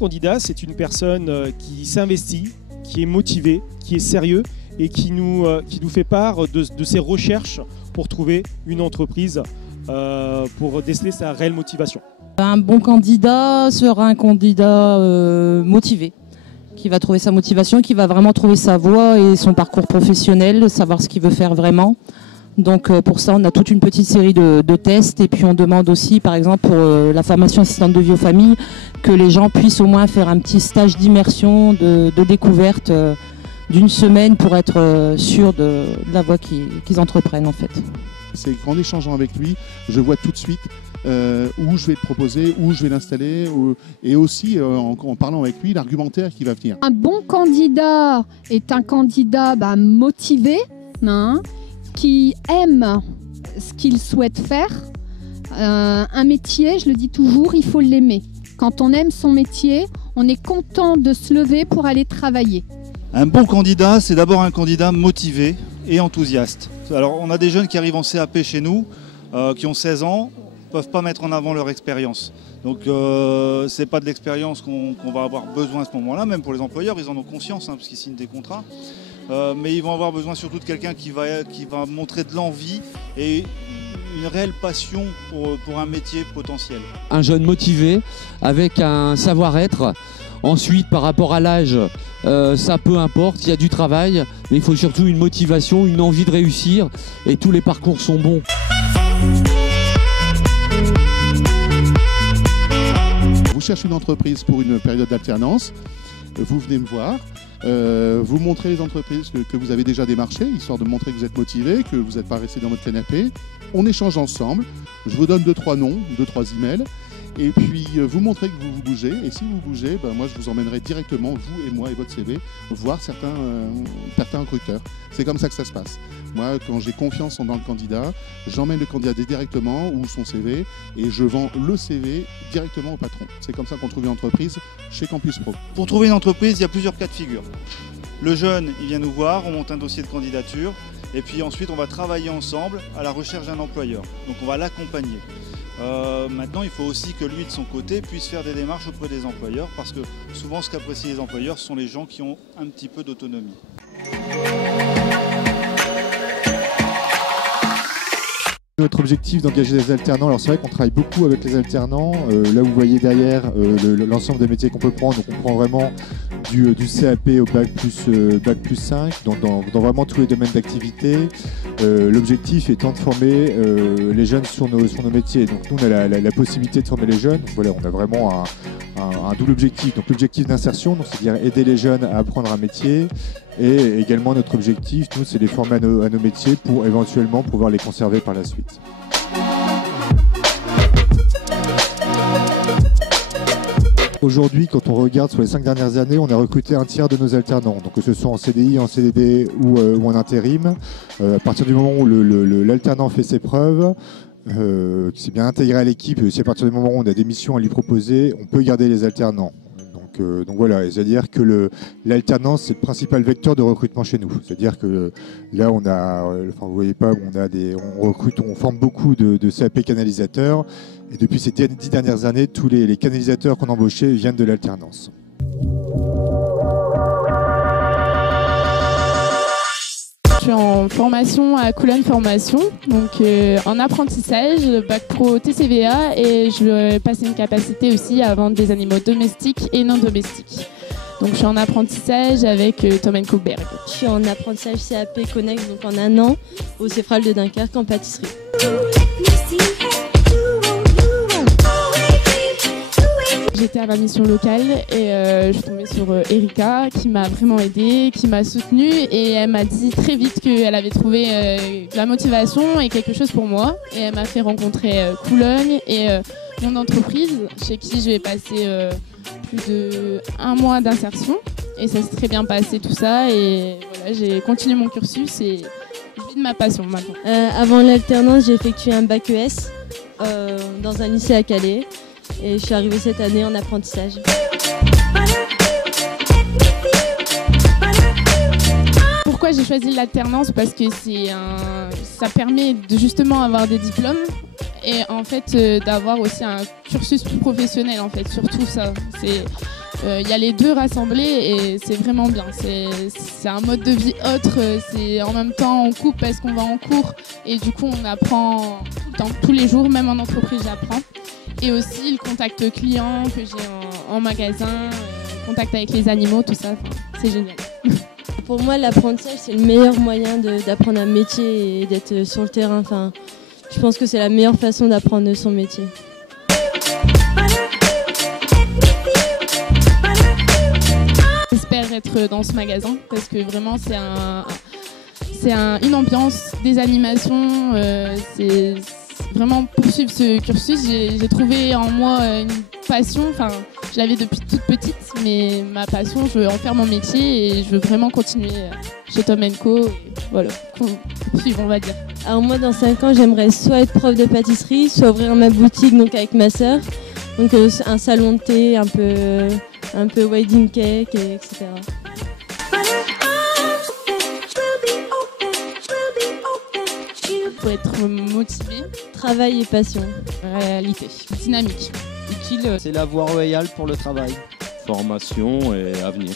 candidat, c'est une personne qui s'investit, qui est motivé, qui est sérieux et qui nous fait part de ses recherches pour trouver une entreprise, pour déceler sa réelle motivation. Un bon candidat sera un candidat motivé, qui va trouver sa motivation, qui va vraiment trouver sa voie et son parcours professionnel, savoir ce qu'il veut faire vraiment. Donc pour ça, on a toute une petite série de tests et puis on demande aussi, par exemple, pour la formation assistante de vie aux familles, que les gens puissent au moins faire un petit stage d'immersion, de découverte d'une semaine pour être sûrs de la voie qu'ils entreprennent en fait. C'est qu'en échangeant avec lui, je vois tout de suite où je vais le proposer, où je vais l'installer, et aussi en parlant avec lui, l'argumentaire qui va venir. Un bon candidat est un candidat motivé, qui aime ce qu'il souhaite faire. Un métier, je le dis toujours, il faut l'aimer. Quand on aime son métier, on est content de se lever pour aller travailler. Un bon candidat, c'est d'abord un candidat motivé et enthousiaste. Alors on a des jeunes qui arrivent en CAP chez nous, qui ont 16 ans, ne peuvent pas mettre en avant leur expérience. Donc c'est pas de l'expérience qu'on va avoir besoin à ce moment-là, même pour les employeurs, ils en ont conscience parce qu'ils signent des contrats. Mais ils vont avoir besoin surtout de quelqu'un qui va montrer de l'envie et une réelle passion pour un métier potentiel. Un jeune motivé avec un savoir-être. Ensuite, par rapport à l'âge, ça peu importe, il y a du travail, mais il faut surtout une motivation, une envie de réussir et tous les parcours sont bons. Vous cherchez une entreprise pour une période d'alternance, vous venez me voir. Vous montrez les entreprises que vous avez déjà démarchées, histoire de montrer que vous êtes motivé, que vous n'êtes pas resté dans votre canapé. On échange ensemble, je vous donne 2-3 noms, 2-3 emails, et puis vous montrez que vous bougez. Et si vous bougez, moi je vous emmènerai directement, vous et moi et votre CV, voir certains recruteurs. C'est comme ça que ça se passe. Moi, quand j'ai confiance dans le candidat, j'emmène le candidat directement ou son CV et je vends le CV directement au patron. C'est comme ça qu'on trouve une entreprise chez Campus Pro. Pour trouver une entreprise, il y a plusieurs cas de figure. Le jeune, il vient nous voir, on monte un dossier de candidature et puis ensuite on va travailler ensemble à la recherche d'un employeur. Donc on va l'accompagner. Maintenant, il faut aussi que lui, de son côté, puisse faire des démarches auprès des employeurs parce que souvent, ce qu'apprécient les employeurs, ce sont les gens qui ont un petit peu d'autonomie. Notre objectif d'engager des alternants, alors c'est vrai qu'on travaille beaucoup avec les alternants. Là, vous voyez derrière l'ensemble des métiers qu'on peut prendre. Donc, on prend vraiment du CAP au bac+5, dans vraiment tous les domaines d'activité. L'objectif étant de former les jeunes sur nos métiers. Donc, nous, on a la possibilité de former les jeunes. Donc, voilà, on a vraiment un double objectif. Donc, l'objectif d'insertion, c'est-à-dire aider les jeunes à apprendre un métier. Et également, notre objectif, nous, c'est de les former à nos métiers pour éventuellement pouvoir les conserver par la suite. Aujourd'hui, quand on regarde sur les 5 dernières années, on a recruté un tiers de nos alternants, donc que ce soit en CDI, en CDD ou en intérim. À partir du moment où l'alternant fait ses preuves, qui s'est bien intégré à l'équipe, et c'est à partir du moment où on a des missions à lui proposer, on peut garder les alternants. Donc voilà, c'est-à-dire que l'alternance, c'est le principal vecteur de recrutement chez nous. C'est-à-dire que là, on a, enfin vous voyez pas, on recrute, on forme beaucoup de CAP canalisateurs. Et depuis ces 10 dernières années, tous les canalisateurs qu'on a embauchés viennent de l'alternance. Je suis en formation à Coulonne Formation, donc en apprentissage, bac pro TCVA, et je vais passer une capacité aussi à vendre des animaux domestiques et non domestiques. Donc je suis en apprentissage avec Tom & Co Berg. Je suis en apprentissage CAP Connect, donc en 1 an, au Céphral de Dunkerque en pâtisserie. J'étais à ma mission locale et je suis tombée sur Erika qui m'a vraiment aidée, qui m'a soutenue et elle m'a dit très vite qu'elle avait trouvé de la motivation et quelque chose pour moi. Et elle m'a fait rencontrer Coulonne et mon entreprise chez qui je vais passer plus de 1 mois d'insertion. Et ça s'est très bien passé tout ça et voilà, j'ai continué mon cursus et je vis de ma passion maintenant. Avant l'alternance, j'ai effectué un bac ES dans un lycée à Calais. Et je suis arrivée cette année en apprentissage. Pourquoi j'ai choisi l'alternance? Parce que ça permet de justement avoir des diplômes et en fait d'avoir aussi un cursus plus professionnel en fait, surtout ça. Il y a les deux rassemblés et c'est vraiment bien. C'est un mode de vie autre. C'est en même temps on coupe parce qu'on va en cours et du coup on apprend tout le temps, tous les jours, même en entreprise j'apprends. Et aussi le contact client que j'ai en magasin, contact avec les animaux, tout ça, c'est génial. Pour moi, l'apprentissage, c'est le meilleur moyen d'apprendre un métier et d'être sur le terrain. Enfin, je pense que c'est la meilleure façon d'apprendre son métier. J'espère être dans ce magasin parce que vraiment c'est une ambiance, des animations, c'est vraiment poursuivre ce cursus. J'ai trouvé en moi une passion, enfin je l'avais depuis toute petite, mais ma passion, je veux en faire mon métier et je veux vraiment continuer chez Tom & Co. Et voilà, poursuivre on va dire. Alors moi dans 5 ans j'aimerais soit être prof de pâtisserie, soit ouvrir ma boutique donc avec ma sœur. Donc un salon de thé, un peu wedding cake, etc. Faut être motivé. Travail et passion. Réalité. Dynamique. Utile, c'est la voie royale pour le travail. Formation et avenir.